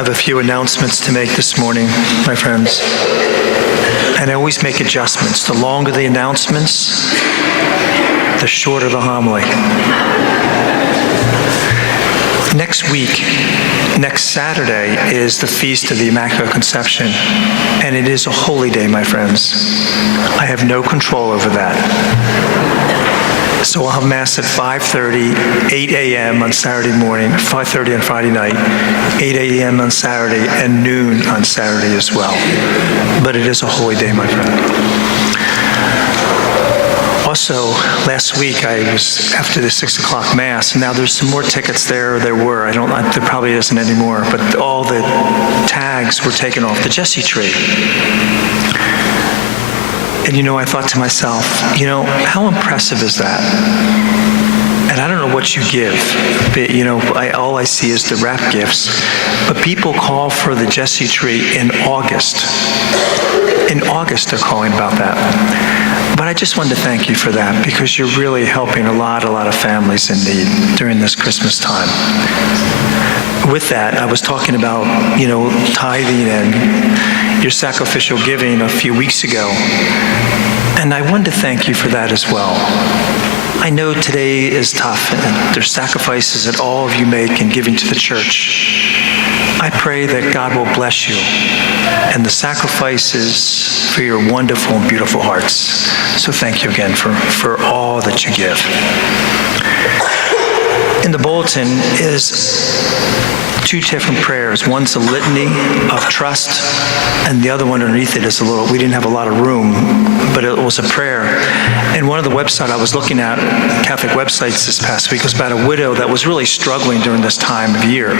I have a few announcements to make this morning, my friends. And I always make adjustments. The longer the announcements, the shorter the homily. Next week, next Saturday, is the Feast of the Immaculate Conception. And it is a holy day, my friends. I have no control over that. So I'll have Mass at 5:30, 8 a.m. on Saturday morning, 5:30 on Friday night, 8 a.m. on Saturday, and noon on Saturday as well. But it is a holy day, my friend. Also, last week I was after the 6 o'clock Mass, and now there's some more tickets there. There probably isn't anymore, but all the tags were taken off the Jesse tree. And I thought to myself, how impressive is that? And I don't know what you give, but all I see is the wrap gifts. But people call for the Jesse tree in August. In August, they're calling about that. But I just wanted to thank you for that, because you're really helping a lot of families in need during this Christmas time. With that, I was talking about, tithing and your sacrificial giving a few weeks ago. And I wanted to thank you for that as well. I know today is tough, and there's sacrifices that all of you make in giving to the church. I pray that God will bless you and the sacrifices for your wonderful and beautiful hearts. So thank you again for all that you give. In the bulletin is two different prayers. One's a litany of trust, and the other one underneath it is we didn't have a lot of room, but it was a prayer. And one of the websites I was looking at, Catholic websites this past week, was about a widow that was really struggling during this time of year.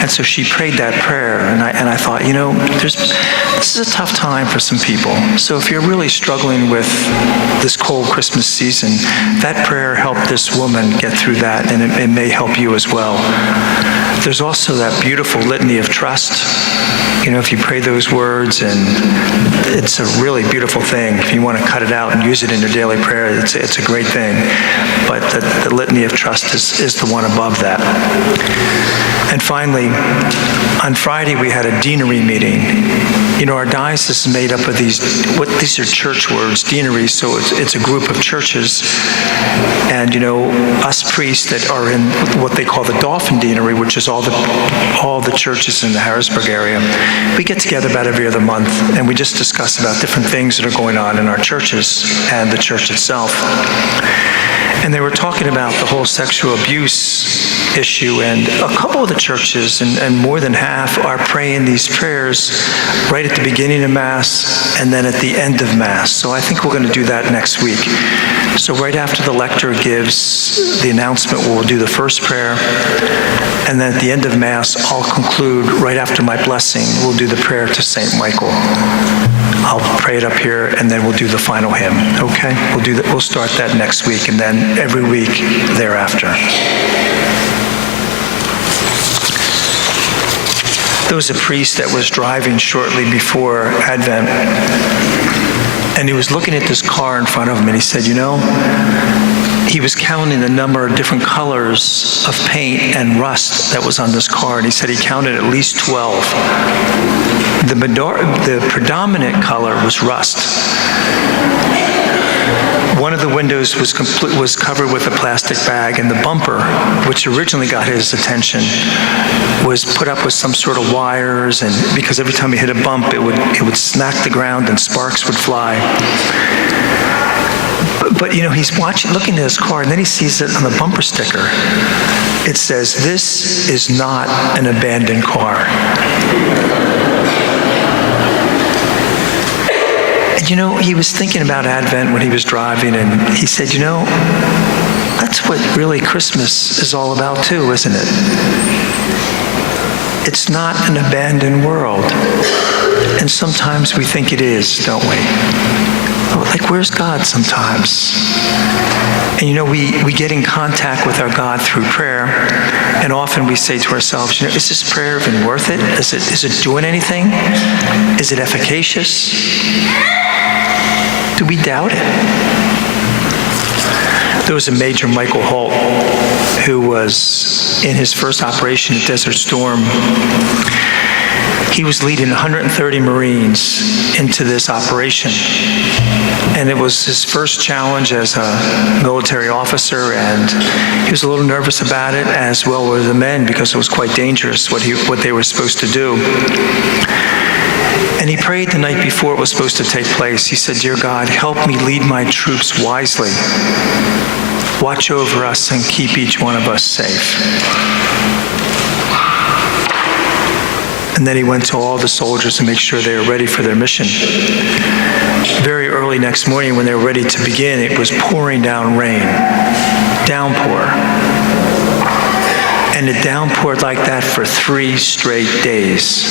And so she prayed that prayer, and I thought, this is a tough time for some people. So if you're really struggling with this cold Christmas season, that prayer helped this woman get through that, and it may help you as well. There's also that beautiful litany of trust. If you pray those words, and it's a really beautiful thing. If you want to cut it out and use it in your daily prayer, it's a great thing. But the litany of trust is the one above that. And finally, on Friday we had a deanery meeting. Our diocese is made up of these are church words, deaneries, so it's a group of churches. And us priests that are in what they call the Dolphin Deanery, which is all the churches in the Harrisburg area, we get together about every other month, and we just discuss about different things that are going on in our churches and the church itself. And they were talking about the whole sexual abuse issue, and a couple of the churches, and more than half, are praying these prayers right at the beginning of Mass and then at the end of Mass. So I think we're going to do that next week. So right after the lector gives the announcement, we'll do the first prayer, and then at the end of Mass, I'll conclude right after my blessing. We'll do the prayer to St. Michael. I'll pray it up here, and then we'll do the final hymn. Okay? We'll start that next week, and then every week thereafter. There was a priest that was driving shortly before Advent, and he was looking at this car in front of him, and he said, he was counting the number of different colors of paint and rust that was on this car, and he said he counted at least 12. The predominant color was rust. One of the windows was covered with a plastic bag, and the bumper, which originally got his attention, was put up with some sort of wires, and because every time he hit a bump, it would smack the ground and sparks would fly. But he's looking at his car, and then he sees it on the bumper sticker. It says, "This is not an abandoned car." And he was thinking about Advent when he was driving, and he said, that's what really Christmas is all about too, isn't it? It's not an abandoned world. And sometimes we think it is, don't we? Like, where's God sometimes? And we get in contact with our God through prayer, and often we say to ourselves, is this prayer even worth it? Is it doing anything? Is it efficacious? Do we doubt it? There was a Major Michael Holt who was in his first operation at Desert Storm. He was leading 130 Marines into this operation. And it was his first challenge as a military officer, and he was a little nervous about it, as well were the men, because it was quite dangerous what they were supposed to do. And he prayed the night before it was supposed to take place. He said, "Dear God, help me lead my troops wisely. Watch over us and keep each one of us safe." And then he went to all the soldiers to make sure they were ready for their mission. Very early next morning, when they were ready to begin, it was pouring down rain, downpour. And it downpoured like that for 3 straight days.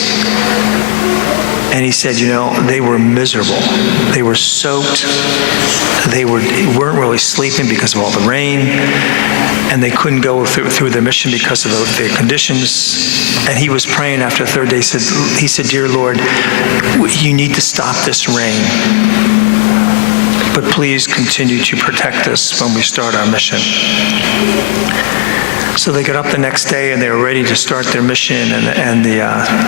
And he said, they were miserable. They were soaked. They weren't really sleeping because of all the rain. And they couldn't go through their mission because of the conditions. And he was praying after the 3rd day. He said, "Dear Lord, you need to stop this rain. But please continue to protect us when we start our mission." So they got up the next day and they were ready to start their mission, and the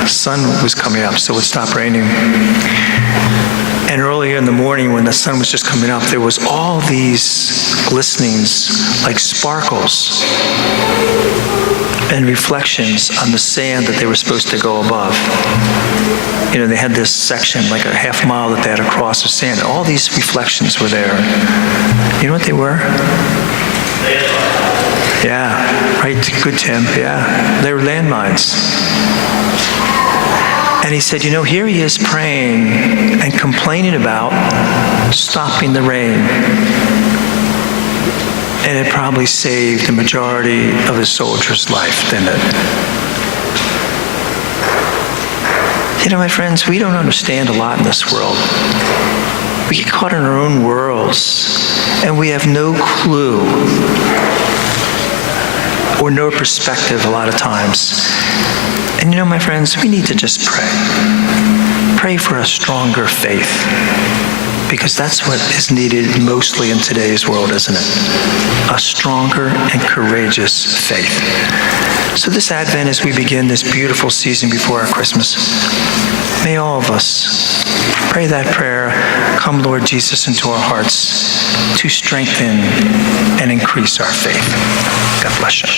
sun was coming up, so it stopped raining. And earlier in the morning, when the sun was just coming up, there was all these glistenings, like sparkles and reflections on the sand that they were supposed to go above. They had this section, like a half mile that they had to cross of sand. All these reflections were there. You know what they were? Yeah, right. Good, Tim. Yeah, they were landmines. And he said, here he is praying and complaining about stopping the rain. And it probably saved the majority of his soldiers' life, didn't it? My friends, we don't understand a lot in this world. We get caught in our own worlds, and we have no clue or no perspective a lot of times. And my friends, we need to just pray. Pray for a stronger faith, because that's what is needed mostly in today's world, isn't it? A stronger and courageous faith. So this Advent, as we begin this beautiful season before our Christmas, may all of us pray that prayer, "Come, Lord Jesus, into our hearts," to strengthen and increase our faith. God bless you.